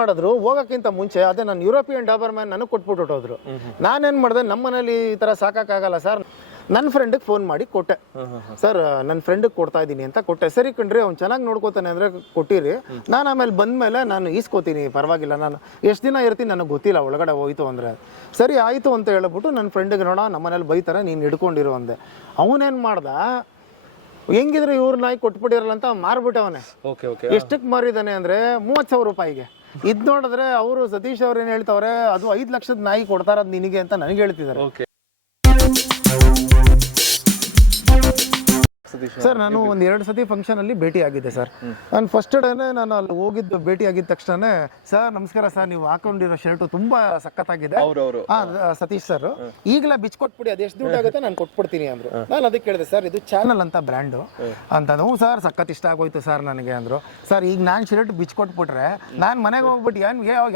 ಮಾಡಿದ್ರು ಹೋಗೋಕ್ಕಿಂತ ಮುಂಚೆ ಅದೇ ನಾನು ಯುರೋಪಿಯನ್ ಡಾಬರ್ಮ್ಯಾನ್ ನನಗೆ ಕೊಟ್ಬಿಟ್ಟು ಹೋದ್ರು. ನಾನೇನು ಮಾಡಿದೆ, ನಮ್ಮ ಮನೇಲಿ ಈ ಥರ ಸಾಕಾಗಲ್ಲ ಸರ್, ನನ್ನ ಫ್ರೆಂಡಿಗೆ ಫೋನ್ ಮಾಡಿ ಕೊಟ್ಟೆ. ಸರ್ ನನ್ನ ಫ್ರೆಂಡಿಗೆ ಕೊಡ್ತಾ ಇದ್ದೀನಿ ಅಂತ ಕೊಟ್ಟೆ. ಸರಿ ಕಣ್ರಿ, ಅವ್ನು ಚೆನ್ನಾಗಿ ನೋಡ್ಕೋತಾನೆ ಅಂದರೆ ಕೊಟ್ಟಿರಿ, ನಾನು ಆಮೇಲೆ ಬಂದಮೇಲೆ ನಾನು ಈಸ್ಕೋತೀನಿ, ಪರವಾಗಿಲ್ಲ, ನಾನು ಎಷ್ಟು ದಿನ ಇರ್ತೀನಿ ನನಗೆ ಗೊತ್ತಿಲ್ಲ, ಒಳಗಡೆ ಹೋಯ್ತು ಅಂದರೆ. ಸರಿ ಆಯಿತು ಅಂತ ಹೇಳ್ಬಿಟ್ಟು ನನ್ನ ಫ್ರೆಂಡಿಗೆ, ನೋಡ ನಮ್ಮ ಮನೇಲಿ ಬೈತಾರೆ, ನೀನು ಹಿಡ್ಕೊಂಡಿರು ಅಂದೆ. ಅವನೇನು ಮಾಡ್ದ, ಹೆಂಗಿದ್ರೆ ಇವ್ರ ನಾಯಿ ಕೊಟ್ಬಿಟ್ಟಿರಲ್ಲ ಅಂತ ಮಾರ್ಬಿಟ್ಟೆ ಅವನೇ. ಎಷ್ಟಕ್ಕೆ ಮಾರಿದ್ದಾನೆ ಅಂದರೆ 30,000 ರೂಪಾಯಿಗೆ. ಇದು ನೋಡಿದ್ರೆ ಅವರು ಸತೀಶ್ ಅವ್ರು ಏನು ಹೇಳ್ತಾವ್ರೆ, ಅದು 5 ಲಕ್ಷದ ನಾಯಿ ಕೊಡ್ತಾರದು ನಿನಗೆ ಅಂತ ನನಗೆ ಹೇಳ್ತಿದ್ದಾರೆ. ಸರ್ ನಾನು ಒಂದು 2 ಸತಿ ಫಂಕ್ಷನ್ ಅಲ್ಲಿ ಭೇಟಿ ಆಗಿದ್ದೆ ಸರ್. ನಾನು ಫಸ್ಟ್ ಡೇನೆ ನಾನು ಅಲ್ಲಿ ಹೋಗಿದ್ದು, ಭೇಟಿ ಆಗಿದ್ದ ತಕ್ಷಣ, ಸರ್ ನಮಸ್ಕಾರ ಸರ್, ನೀವು ಹಾಕೊಂಡಿರೋ ಶರ್ಟ್ ತುಂಬಾ ಸಖತ್ತಾಗಿದೆ, ಸತೀಶ್ ಸರ್ ಈಗಲೇ ಬಿಚ್ ಕೊಟ್ಬಿಡಿ, ಅದು ಎಷ್ಟು ದುಡ್ಡು ಆಗುತ್ತೆ ನಾನು ಕೊಟ್ಬಿಡ್ತೀನಿ ಅಂದ್ರು. ನಾನು ಅದಕ್ಕೆ ಕೇಳಿದೆ, ಸರ್ ಇದು ಚಾನಲ್ ಅಂತ ಬ್ರ್ಯಾಂಡು ಅಂತ. ಹ್ಞೂ ಸರ್, ಸಖತ್ ಇಷ್ಟ ಆಗೋಯ್ತು ಸರ್ ನನಗೆ ಅಂದ್ರು. ಸರ್ ಈಗ ನಾನು ಶರ್ಟ್ ಬಿಚ್ ಕೊಟ್ಬಿಟ್ರೆ ನಾನು ಮನೆಗೆ ಹೋಗ್ಬಿಟ್ಟು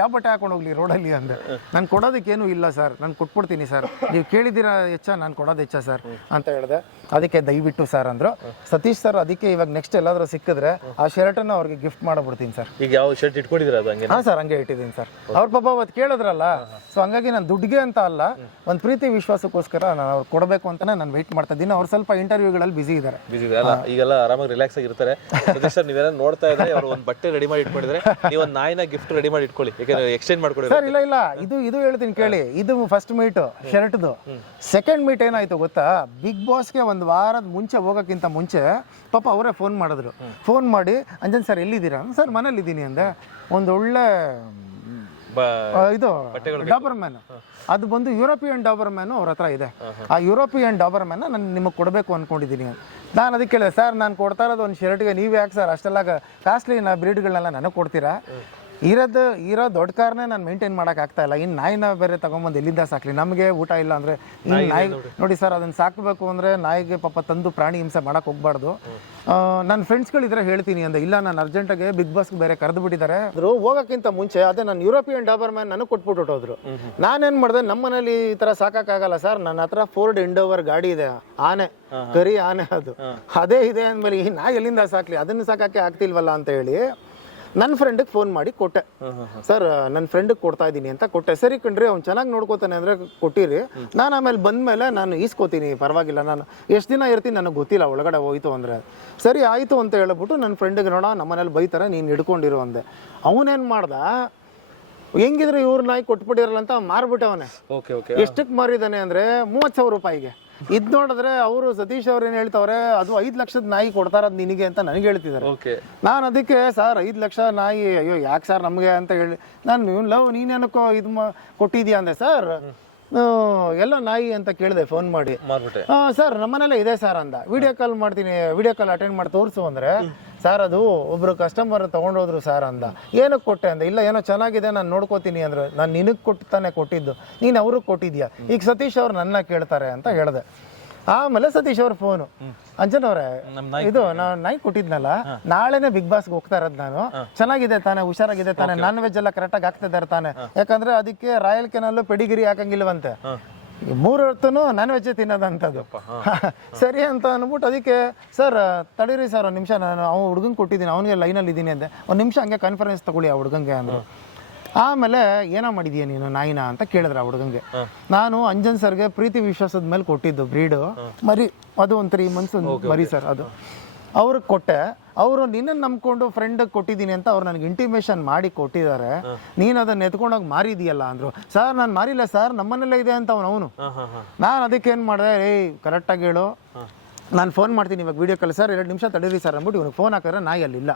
ಯಾವ ಬಟ್ಟೆ ಹಾಕೊಂಡು ಹೋಗ್ಲಿ ರೋಡಲ್ಲಿ ಅಂದೆ. ನಾನು ಕೊಡೋದಕ್ಕೇನು ಇಲ್ಲ ಸರ್, ನಾನು ಕೊಟ್ಬಿಡ್ತೀನಿ ಸರ್, ನೀವು ಕೇಳಿದ್ದೀರಾ ಹೆಚ್ಚ, ನಾನು ಕೊಡೋದು ಹೆಚ್ಚ ಸರ್ ಅಂತ ಹೇಳಿದೆ. ಅದಕ್ಕೆ ದಯವಿಟ್ಟು ಸರ್ ಅಂದ್ರು ಸತೀಶ್ ಸರ್. ಅದಕ್ಕೆ ಇವಾಗ ನೆಕ್ಸ್ಟ್ ಎಲ್ಲಾದ್ರೂ ಸಿಕ್ಕಿದ್ರೆ ಆ ಶರ್ಟ್ ಅನ್ನ ಅವ್ರಿಗೆ ಗಿಫ್ಟ್ ಮಾಡಬಿಡ್ತೀನಿ ಸರ್. ಈಗ ಯಾವ ಶರ್ಟ್ ಇಟ್ಕೊಂಡಿದ್ದೀರಾ? ಹಾ ಸರ್, ಹಂಗೆ ಇಟ್ಟಿದ್ದೀನಿ ಸರ್. ಅವ್ರ ಪಾಪ ಅವತ್ತು ಕೇಳಿದ್ರಲ್ಲ, ಸೊ ಹಂಗಾಗಿ ನಾನು ದುಡ್ಡಿಗೆ ಅಂತ ಅಲ್ಲ, ಒಂದು ಪ್ರೀತಿ ವಿಶ್ವಾಸಕ್ಕೋಸ್ಕರ ನಾನು ಅವ್ರು ಕೊಡಬೇಕು ಅಂತಾನೆ ನಾನು ವೆಯ್ಟ್ ಮಾಡ್ತಾ ಇದ್ದೀನಿ. ಅವ್ರು ಸ್ವಲ್ಪ ಇಂಟರ್ವ್ಯೂಗಳಲ್ಲಿ ಬಿಸಿ ಇದ್ದಾರೆ. ಈಗೆಲ್ಲ ಆರಾಮಾಗಿ ರಿಲ್ಯಾಕ್ಸ್ ಆಗಿರ್ತಾರೆ. ಸತೀಶ್ ಸರ್ ನೀವೆಲ್ಲ ನೋಡ್ತಾ ಇದ್ರೆ ಅವ್ರು ಒಂದು ಬಟ್ಟೆ ರೆಡಿ ಮಾಡಿ ಇಟ್ಕೊಂಡಿದ್ರೆ, ನೀವು ಒಂದು ನಾಯಿನ ಗಿಫ್ಟ್ ರೆಡಿ ಮಾಡಿ ಇಟ್ಕೊಳ್ಳಿ, ಯಾಕಂದ್ರೆ ಎಕ್ಸ್ಚೇಂಜ್ ಮಾಡ್ಕೊಳ್ಳಿ ಸರ್. ಇಲ್ಲ ಇದು ಹೇಳ್ತೀನಿ ಕೇಳಿ. ಇದು ಫಸ್ಟ್ ಮೀಟ್ ಶರ್ಟ್ದು. ಸೆಕೆಂಡ್ ಮೀಟ್ ಏನಾಯ್ತು ಗೊತ್ತಾ, ಬಿಗ್ ಬಾಸ್ಗೆ ಒಂದು ವಾರದ ಮುಂಚೆ ಹೋಗೋಕ್ಕಿಂತ ಮುಂಚೆ ಪಾಪ ಅವರೇ ಫೋನ್ ಮಾಡಿದ್ರು. ಫೋನ್ ಮಾಡಿ, ಅಂಜನ್ ಸರ್ ಎಲ್ಲಿದ್ದೀರಾ? ಸರ್ ಮನೇಲಿ ಇದ್ದೀನಿ ಅಂದೆ. ಒಂದೊಳ್ಳೆ ಇದು ಡಾಬರ್ಮ್ಯಾನ್, ಅದು ಬಂದು ಯುರೋಪಿಯನ್ ಡಾಬರ್ಮ್ಯಾನು ಅವ್ರ ಹತ್ರ ಇದೆ. ಆ ಯುರೋಪಿಯನ್ ಡಾಬರ್ಮ್ಯಾನ್ ನಾನು ನಿಮಗೆ ಕೊಡಬೇಕು ಅಂದ್ಕೊಂಡಿದ್ದೀನಿ. ನಾನು ಅದಕ್ಕೆ ಕೇಳಿದೆ, ಸರ್ ನಾನು ಕೊಡ್ತಾ ಇರೋದು ಒಂದು ಶರ್ಟ್ಗೆ ನೀವು ಯಾಕೆ ಸರ್ ಅಷ್ಟೆಲ್ಲ ಕಾಸ್ಟ್ಲಿ ಬ್ರೀಡ್ಗಳನ್ನೆಲ್ಲ ನನಗೆ ಕೊಡ್ತೀರಾ? ಇರೋ ದೊಡ್ಡ ಕಾರ್ನೇ ನಾನು ಮೇಂಟೈನ್ ಮಾಡೋಕ್ಕಾಗ್ತಾ ಇಲ್ಲ, ಇನ್ನು ನಾಯಿನ ಬೇರೆ ತೊಗೊಂಬಂದು ಎಲ್ಲಿಂದ ಸಾಕಲಿ, ನಮಗೆ ಊಟ ಇಲ್ಲ ಅಂದರೆ ಇನ್ನು ನಾಯಿ ನೋಡಿ ಸರ್, ಅದನ್ನು ಸಾಕಬೇಕು ಅಂದರೆ ನಾಯಿಗೆ ಪಾಪ ತಂದು ಪ್ರಾಣಿ ಹಿಂಸೆ ಮಾಡೋಕೆ ಹೋಗ್ಬಾರ್ದು. ನನ್ನ ಫ್ರೆಂಡ್ಸ್ಗಳಿದ್ರೆ ಹೇಳ್ತೀನಿ ಅಂದೆ. ಇಲ್ಲ, ನಾನು ಅರ್ಜೆಂಟಾಗಿ ಬಿಗ್ ಬಾಸ್ಗೆ ಬೇರೆ ಕರೆದು ಬಿಟ್ಟಿದ್ದಾರೆ. ಅದ್ರು ಹೋಗೋಕ್ಕಿಂತ ಮುಂಚೆ ಅದೇ ನಾನು ಯುರೋಪಿಯನ್ ಡಾಬರ್ಮ್ಯಾನ್ ನನಗೆ ಕೊಟ್ಬಿಟ್ಟು ಹೋದ್ರು. ನಾನೇನು ಮಾಡಿದೆ, ನಮ್ಮ ಮನೇಲಿ ಈ ಥರ ಸಾಕಾಗಲ್ಲ ಸರ್, ನನ್ನ ಹತ್ರ ಫೋರ್ಡ್ ಎಂಡೋವರ್ ಗಾಡಿ ಇದೆ, ಆನೆ, ಕರಿ ಆನೆ, ಅದೇ ಇದೆ ಅಂದಮೇಲೆ ಈ ನಾಯಿ ಎಲ್ಲಿಂದ ಸಾಕಲಿ, ಅದನ್ನು ಸಾಕಕ್ಕೆ ಆಗ್ತಿಲ್ವಲ್ಲ ಅಂತ ಹೇಳಿ ನನ್ನ ಫ್ರೆಂಡಿಗೆ ಫೋನ್ ಮಾಡಿ ಕೊಟ್ಟೆ. ಸರ್ ನನ್ನ ಫ್ರೆಂಡಿಗೆ ಕೊಡ್ತಾ ಇದ್ದೀನಿ ಅಂತ ಕೊಟ್ಟೆ. ಸರಿ ಕಣ್ರಿ, ಅವ್ನು ಚೆನ್ನಾಗಿ ನೋಡ್ಕೋತಾನೆ ಅಂದರೆ ಕೊಟ್ಟಿರಿ, ನಾನು ಆಮೇಲೆ ಬಂದಮೇಲೆ ನಾನು ಈಸ್ಕೋತೀನಿ, ಪರವಾಗಿಲ್ಲ, ನಾನು ಎಷ್ಟು ದಿನ ಇರ್ತೀನಿ ನನಗೆ ಗೊತ್ತಿಲ್ಲ, ಒಳಗಡೆ ಹೋಯ್ತು ಅಂದರೆ. ಸರಿ ಆಯಿತು ಅಂತ ಹೇಳ್ಬಿಟ್ಟು ನನ್ನ ಫ್ರೆಂಡಿಗೆ, ನೋಡ ನಮ್ಮ ಮನೇಲಿ ಬೈತಾರೆ, ನೀನು ಹಿಡ್ಕೊಂಡಿರು ಅಂದೆ. ಅವನೇನು ಮಾಡ್ದ, ಹೆಂಗಿದ್ರೆ ಇವ್ರ ನಾಯಿ ಕೊಟ್ಬಿಟ್ಟಿರಲ್ಲ ಅಂತ ಮಾರ್ಬಿಟ್ಟೆ ಅವನೇ. ಎಷ್ಟಕ್ಕೆ ಮಾರಿದ್ದಾನೆ ಅಂದರೆ 30,000 ರೂಪಾಯಿಗೆ. ಇದು ನೋಡಿದ್ರೆ ಅವರು ಸತೀಶ್ ಅವ್ರು ಏನು ಹೇಳ್ತಾವ್ರೆ, ಅದು 5 ಲಕ್ಷದ ನಾಯಿ ಕೊಡ್ತಾರದು ನಿನಗೆ ಅಂತ ನನಗೆ ಹೇಳ್ತಿದ್ದಾರೆ. ನಾನು ಅದಕ್ಕೆ, ಸರ್ 5 ಲಕ್ಷ ನಾಯಿ, ಅಯ್ಯೋ ಯಾಕೆ ಸರ್ ನಮಗೆ ಅಂತ ಹೇಳಿ, ನಾನು ನೀನೇನಕ್ಕೋ ಇದು ಕೊಟ್ಟಿದ್ಯಾ ಅಂದೆ. ಸರ್ ಎಲ್ಲ ನಾಯಿ ಅಂತ ಕೇಳಿದೆ ಫೋನ್ ಮಾಡಿ. ಸರ್ ನಮ್ಮನೆಲ್ಲ ಇದೆ ಸರ್ ಅಂದ. ವಿಡಿಯೋ ಕಾಲ್ ಮಾಡ್ತೀನಿ, ವಿಡಿಯೋ ಕಾಲ್ ಅಟೆಂಡ್ ಮಾಡಿ ತೋರಿಸು ಅಂದರೆ, ಸರ್ ಅದು ಒಬ್ರು ಕಸ್ಟಮರ್ ತೊಗೊಂಡೋದ್ರು ಸರ್ ಅಂದ. ಏನಕ್ಕೆ ಕೊಟ್ಟೆ ಅಂದ. ಇಲ್ಲ ಏನೋ ಚೆನ್ನಾಗಿದೆ, ನಾನು ನೋಡ್ಕೋತೀನಿ ಅಂದ್ರೆ. ನಾನು ನಿನಗೆ ಕೊಟ್ಟು ಕೊಟ್ಟಿದ್ದು, ನೀನು ಅವ್ರಿಗೆ ಕೊಟ್ಟಿದ್ಯಾ, ಈಗ ಸತೀಶ್ ಅವ್ರು ನನ್ನ ಕೇಳ್ತಾರೆ ಅಂತ ಹೇಳಿದೆ. ಆಮೇಲೆ ಸತೀಶ್ ಅವ್ರ ಫೋನು, ಅಂಜನ್ ಅವ್ರೆ ಇದು ನಾನು ನಾಯಿ ಕೊಟ್ಟಿದ್ನಲ್ಲ, ನಾಳೆನೆ ಬಿಗ್ ಬಾಸ್ಗೆ ಹೋಗ್ತಾ ಇರೋದು ನಾನು, ಚೆನ್ನಾಗಿದೆ ತಾನೆ, ಹುಷಾರಾಗಿದೆ ತಾನೆ, ನಾನ್ ವೆಜ್ ಎಲ್ಲ ಕರೆಕ್ಟಾಗಿ ಆಗ್ತಿದ್ದಾರೆ ತಾನೆ, ಯಾಕಂದ್ರೆ ಅದಕ್ಕೆ ರಾಯಲ್ ಕೆನಲ್ಲು ಪೆಡಿಗಿರಿ ಹಾಕಂಗಿಲ್ವಂತೆ, 3 ಹೊತ್ತೂ ನಾನ್ ವೆಜ್ ತಿನ್ನೋದಂಥದ್ದು. ಸರಿ ಅಂತ ಅಂದ್ಬಿಟ್ಟು ಅದಕ್ಕೆ, ಸರ್ ತಡೀರಿ ಸರ್ ಒಂದು ನಿಮಿಷ, ನಾನು ಅವ್ನು ಹುಡುಗಂಗೆ ಕೊಟ್ಟಿದ್ದೀನಿ, ಅವನಿಗೆ ಲೈನಲ್ಲಿ ಇದ್ದೀನಿ ಅಂದೆ. ಒಂದು ನಿಮಿಷ ಹಂಗೆ ಕಾನ್ಫರೆನ್ಸ್ ತಗೊಳ್ಳಿ ಆ ಹುಡುಗಂಗೆ ಅಂದರು. ಆಮೇಲೆ ಏನೋ ಮಾಡಿದೀಯ ನೀನು ನಾಯಿನ ಅಂತ ಕೇಳಿದ್ರ ಆ ಹುಡುಗಂಗೆ. ನಾನು ಅಂಜನ್ ಸರ್ಗೆ ಪ್ರೀತಿ ವಿಶ್ವಾಸದ ಮೇಲೆ ಕೊಟ್ಟಿದ್ದು ಬ್ರೀಡು ಮರಿ, ಅದು ಒಂದು 3 months ಮರಿ ಸರ್, ಅದು ಅವ್ರಿಗೆ ಕೊಟ್ಟೆ. ಅವರು ನಿನ್ನನ್ನು ನಂಬ್ಕೊಂಡು ಫ್ರೆಂಡಿಗೆ ಕೊಟ್ಟಿದ್ದೀನಿ ಅಂತ ಅವ್ರು ನನಗೆ ಇಂಟಿಮೇಷನ್ ಮಾಡಿ ಕೊಟ್ಟಿದ್ದಾರೆ. ನೀನು ಅದನ್ನ ಎತ್ಕೊಂಡೋಗಿ ಮಾರಿದೀಯಲ್ಲ ಅಂದರು. ಸರ್ ನಾನು ಮಾರಿಲ್ಲ ಸರ್, ನಮ್ಮನೆಲ್ಲ ಇದೆ ಅಂತ ಅವನು. ನಾನು ಅದಕ್ಕೆ ಏನು ಮಾಡಿದೆ, ಕರೆಕ್ಟಾಗಿ ಹೇಳು, ನಾನು ಫೋನ್ ಮಾಡ್ತೀನಿ ಇವಾಗ ವಿಡಿಯೋ ಕಾಲ್, ಸರ್ 2 ನಿಮಿಷ ತಡೀರಿ ಸರ್ ಅಂದ್ಬಿಟ್ಟು ಇವ್ನಿಗೆ ಫೋನ್ ಹಾಕಿದ್ರೆ ನಾಯಿ ಅಲ್ಲಿಲ್ಲ.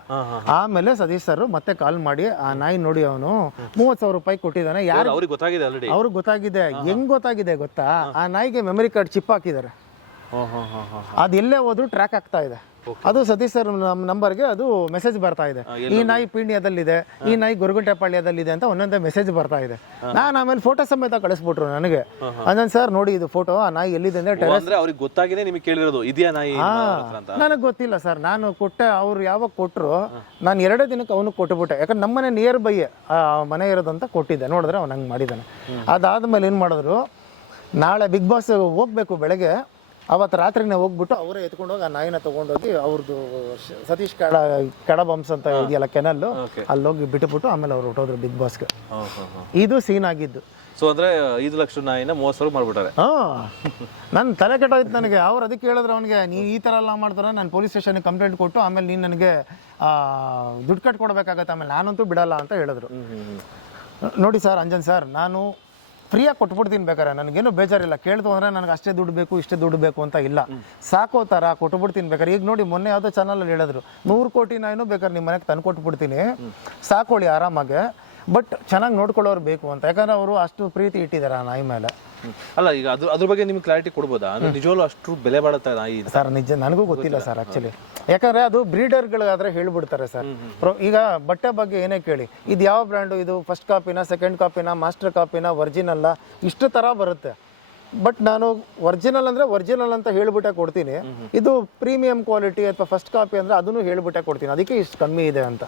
ಆಮೇಲೆ ಸತೀಶ್ ಸರ್ ಮತ್ತೆ ಕಾಲ್ ಮಾಡಿ, ಆ ನಾಯಿ ನೋಡಿ ಅವನು 30,000 ರೂಪಾಯಿ ಕೊಟ್ಟಿದ್ದಾನೆ. ಯಾರು ಅವ್ರಿಗೆ ಗೊತ್ತಾಗಿದೆ. ಹೆಂಗ್ ಗೊತ್ತಾಗಿದೆ ಗೊತ್ತಾ, ಆ ನಾಯಿಗೆ ಮೆಮರಿ ಕಾರ್ಡ್ ಚಿಪ್ ಹಾಕಿದ್ದಾರೆ, ಅದು ಎಲ್ಲೇ ಹೋದ್ರು ಟ್ರ್ಯಾಕ್ ಆಗ್ತಾ ಇದೆ. ಅದು ಸತೀಶ್ ಸರ್ ನಂಬರ್ಗೆ ಅದು ಮೆಸೇಜ್ ಬರ್ತಾ ಇದೆ, ಈ ನಾಯಿ ಪೀಣ್ಯದಲ್ಲಿದೆ, ಈ ನಾಯಿ ಗೊರಗುಂಟೆಪಾಳ್ಯದಲ್ಲಿದೆ ಅಂತ ಒಂದೊಂದೇ ಮೆಸೇಜ್ ಬರ್ತಾ ಇದೆ. ನಾನು ಆಮೇಲೆ ಫೋಟೋ ಸಮೇತ ಕಳಿಸ್ಬಿಟ್ರು ನನಗೆ. ಅಂದನ್ ಸರ್ ನೋಡಿ ಇದು ಫೋಟೋ, ಆ ನಾಯಿ ಎಲ್ಲಿದೆ ಅಂದ್ರೆ ಟೆರೆಸ್. ನನಗೆ ಗೊತ್ತಿಲ್ಲ ಸರ್, ನಾನು ಕೊಟ್ಟೆ. ಅವ್ರು ಯಾವಾಗ ಕೊಟ್ಟರು, ನಾನು 2 ದಿನಕ್ಕೆ ಅವನು ಕೊಟ್ಟುಬಿಟ್ಟೆ, ಯಾಕಂದ್ರೆ ನಮ್ಮನೆ ನಿಯರ್ ಬೈ ಆ ಮನೆ ಇರೋದಂತ ಕೊಟ್ಟಿದ್ದೆ. ನೋಡಿದ್ರೆ ಅವ್ನು ಹಂಗೆ ಮಾಡಿದ್ದಾನೆ. ಅದಾದ್ಮೇಲೆ ಏನು ಮಾಡಿದ್ರು, ನಾಳೆ ಬಿಗ್ ಬಾಸ್ ಹೋಗ್ಬೇಕು ಬೆಳಗ್ಗೆ, ಅವತ್ತು ರಾತ್ರಿನೇ ಹೋಗ್ಬಿಟ್ಟು ಅವರೇ ಎತ್ಕೊಂಡೋಗಿ ಆ ನಾಯಿನ ತೊಗೊಂಡೋಗಿ ಅವ್ರದ್ದು ಸತೀಶ್ ಕಡ ಬಂಪ್ಸ್ ಅಂತ ಇದೆಯಲ್ಲ ಕೆನಲ್ಲು ಅಲ್ಲೋಗಿ ಬಿಟ್ಟುಬಿಟ್ಟು ಆಮೇಲೆ ಅವ್ರು ಹೊಟ್ಟೋದ್ರು ಬಿಗ್ ಬಾಸ್ಗೆ. ಇದು ಸೀನ್ ಆಗಿದ್ದು. ಸೊ ಅಂದ್ರೆ 5 ಲಕ್ಷ ನಾಯಿನ 30,000 ಮಾಡ್ಬಿಟ್ಟಾರೆ. ನನ್ನ ತಲೆ ಕೆಟ್ಟೋಯ್ತು ನನಗೆ. ಅವ್ರು ಅದಕ್ಕೆ ಹೇಳಿದ್ರು ಅವನಿಗೆ, ನೀವು ಈ ಥರ ಎಲ್ಲ ಮಾಡ್ತಾರೆ, ನಾನು ಪೊಲೀಸ್ ಸ್ಟೇಷನ್ಗೆ ಕಂಪ್ಲೇಂಟ್ ಕೊಟ್ಟು ಆಮೇಲೆ ನೀನು ನನಗೆ ದುಡ್ಡು ಕಟ್ಟು ಕೊಡಬೇಕಾಗತ್ತೆ, ಆಮೇಲೆ ನಾನಂತೂ ಬಿಡಲ್ಲ ಅಂತ ಹೇಳಿದ್ರು. ನೋಡಿ ಸರ್, ಅಂಜನ್ ಸರ್, ನಾನು ಫ್ರೀಯಾಗಿ ಕೊಟ್ಬಿಡ್ತೀನಿ ಬೇಕಾರೆ, ನನಗೇನು ಬೇಜಾರಿಲ್ಲ. ಕೇಳ್ತು ಅಂದರೆ ನನಗೆ ಅಷ್ಟೇ ದುಡ್ಡು ಬೇಕು ಇಷ್ಟೇ ದುಡ್ಡು ಬೇಕು ಅಂತ ಇಲ್ಲ, ಸಾಕೋ ಥರ ಕೊಟ್ಬಿಡ್ತೀನಿ ಬೇಕಾರೆ. ಈಗ ನೋಡಿ ಮೊನ್ನೆ ಯಾವುದೋ ಚಾನಲಲ್ಲಿ ಹೇಳಿದ್ರು 100 ಕೋಟಿ ನಾಯಿನೂ ಬೇಕಾದ್ರೆ ನಿಮ್ಮ ಮನೆಗೆ ತಂದು ಕೊಟ್ಬಿಡ್ತೀನಿ, ಸಾಕೊಳ್ಳಿ ಆರಾಮಾಗೆ, ಬಟ್ ಚೆನ್ನಾಗಿ ನೋಡ್ಕೊಳ್ಳೋರು ಬೇಕು ಅಂತ. ಯಾಕಂದ್ರೆ ಅವರು ಅಷ್ಟು ಪ್ರೀತಿ ಇಟ್ಟಿದ್ದಾರೆ ಆ ನಾಯಿ ಮೇಲೆ. ಅಲ್ಲ, ಈಗ ಅದ್ರ ಬಗ್ಗೆ ನಿಮ್ಗೆ ಕ್ಲಾರಿಟಿ ಕೊಡ್ಬೋದಾ? ಅಂದ್ರೆ ನಿಜವಲ್ಲೂ ಅಷ್ಟು ಬೆಲೆ ಬಾಳುತ್ತೆ ನಾಯಿ ಸರ್? ನಿಜ ನನಗೂ ಗೊತ್ತಿಲ್ಲ ಸರ್ ಆ್ಯಕ್ಚುಲಿ. ಯಾಕಂದರೆ ಅದು ಬ್ರೀಡರ್ಗಳಾದರೆ ಹೇಳ್ಬಿಡ್ತಾರೆ ಸರ್. ಈಗ ಬಟ್ಟೆ ಬಗ್ಗೆ ಏನೇ ಕೇಳಿ, ಇದು ಯಾವ ಬ್ರ್ಯಾಂಡು, ಇದು ಫಸ್ಟ್ ಕಾಪಿನ, ಸೆಕೆಂಡ್ ಕಾಪಿನ, ಮಾಸ್ಟರ್ ಕಾಪಿನ, ಒರಿಜಿನಲ್ಲ, ಇಷ್ಟು ಥರ ಬರುತ್ತೆ. ಬಟ್ ನಾನು ಒರಿಜಿನಲ್ ಅಂದರೆ ಒರಿಜಿನಲ್ ಅಂತ ಹೇಳ್ಬಿಟ್ಟೆ ಕೊಡ್ತೀನಿ, ಇದು ಪ್ರೀಮಿಯಂ ಕ್ವಾಲಿಟಿ ಅಥವಾ ಫಸ್ಟ್ ಕಾಪಿ ಅಂದರೆ ಅದನ್ನು ಹೇಳ್ಬಿಟ್ಟೆ ಕೊಡ್ತೀನಿ, ಅದಕ್ಕೆ ಇಷ್ಟು ಕಮ್ಮಿ ಇದೆ ಅಂತ.